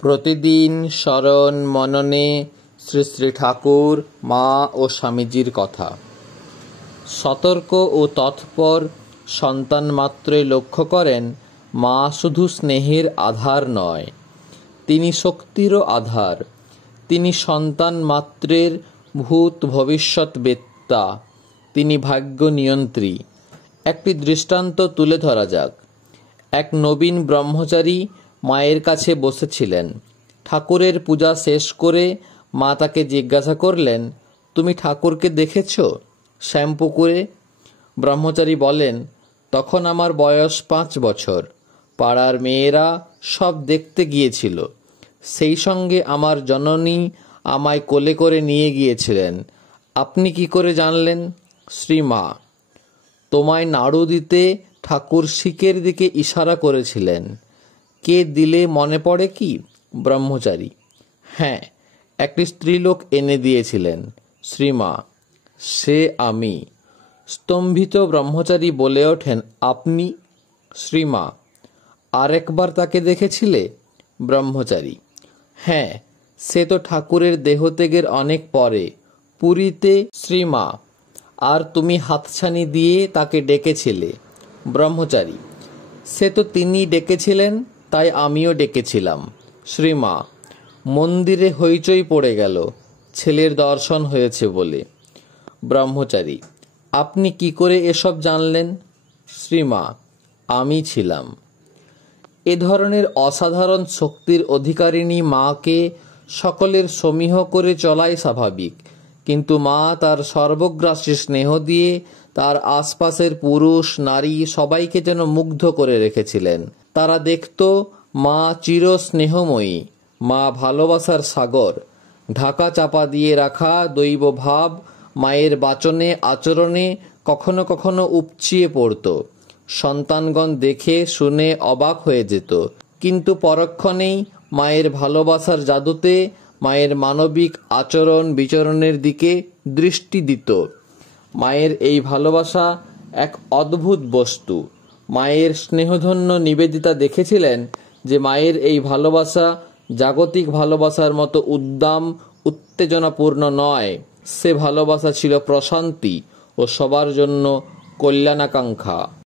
প্রতিদিন স্মরণ মননে শ্রী শ্রী ঠাকুর, মা ও স্বামীজির কথা। সতর্ক ও তৎপর সন্তান মাত্রই লক্ষ্য করেন, মা শুধু স্নেহের আধার নয়, তিনি শক্তিরও আধার। তিনি সন্তান মাত্রের ভূত ভবিষ্যৎ বেত্তা, তিনি ভাগ্য নিয়ন্ত্রী। একটি দৃষ্টান্ত তুলে ধরা যাক। এক নবীন ব্রহ্মচারী মায়ের কাছে বসেছিলেন। ঠাকুরের পূজা শেষ করে মা তাকে জিজ্ঞাসা করলেন, তুমি ঠাকুরকে দেখেছ শ্যামপুকুরে? ব্রহ্মচারী বলেন, তখন আমার বয়স 5 বছর। পাড়ার মেয়েরা সব দেখতে গিয়েছিল। সেই সঙ্গে আমার জননী আমায় কোলে করে নিয়ে গিয়েছিলেন। আপনি কি করে জানলেন? শ্রীমা, তোমায় নাড়ু দিতে ঠাকুর শিকের দিকে ইশারা করেছিলেন। কে দিলে মনে পড়ে কি? ব্রহ্মচারী, হ্যাঁ, একটি স্ত্রীলোক এনে দিয়েছিলেন। শ্রীমা, সে আমি। স্তম্ভিত ব্রহ্মচারী বলে ওঠেন, আপনি? শ্রীমা, আরেকবার তাকে দেখেছিলে? ব্রহ্মচারী, হ্যাঁ, সে তো ঠাকুরের দেহত্যাগের অনেক পরে, পুরীতে। শ্রীমা, আর তুমি হাতছানি দিয়ে তাকে ডেকেছিলে? ব্রহ্মচারী, সে তো তিনি ডেকেছিলেন, তাই আমিও ডেকেছিলাম। শ্রীমা, মন্দিরে হইচই পড়ে গেল ছেলের দর্শন হয়েছে বলে। ব্রহ্মচারী, আপনি কি করে এসব জানলেন? শ্রীমা, আমি ছিলাম। এ ধরনের অসাধারণ শক্তির অধিকারিণী মাকে সকলের সমীহ করে চলাই স্বাভাবিক, কিন্তু মা তার সর্বগ্রাসী স্নেহ দিয়ে তার আশপাশের পুরুষ নারী সবাইকে যেন মুগ্ধ করে রেখেছিলেন। তারা দেখত মা চির স্নেহময়ী, মা ভালোবাসার সাগর। ঢাকা চাপা দিয়ে রাখা দৈব ভাব মায়ের বাচনে আচরণে কখনো কখনো উপচিয়ে পড়ত। সন্তানগণ দেখে শুনে অবাক হয়ে যেত, কিন্তু পরক্ষণেই মায়ের ভালোবাসার জাদুতে মায়ের মানবিক আচরণ বিচরণের দিকে দৃষ্টি দিত। মায়ের এই ভালোবাসা এক অদ্ভুত বস্তু। মায়ের স্নেহধন্য নিবেদিতা দেখেছিলেন যে মায়ের এই ভালোবাসা জাগতিক ভালোবাসার মতো উদ্দাম উত্তেজনাপূর্ণ নয়। সে ভালোবাসা ছিল প্রশান্তি ও সবার জন্য কল্যাণাকাঙ্ক্ষা।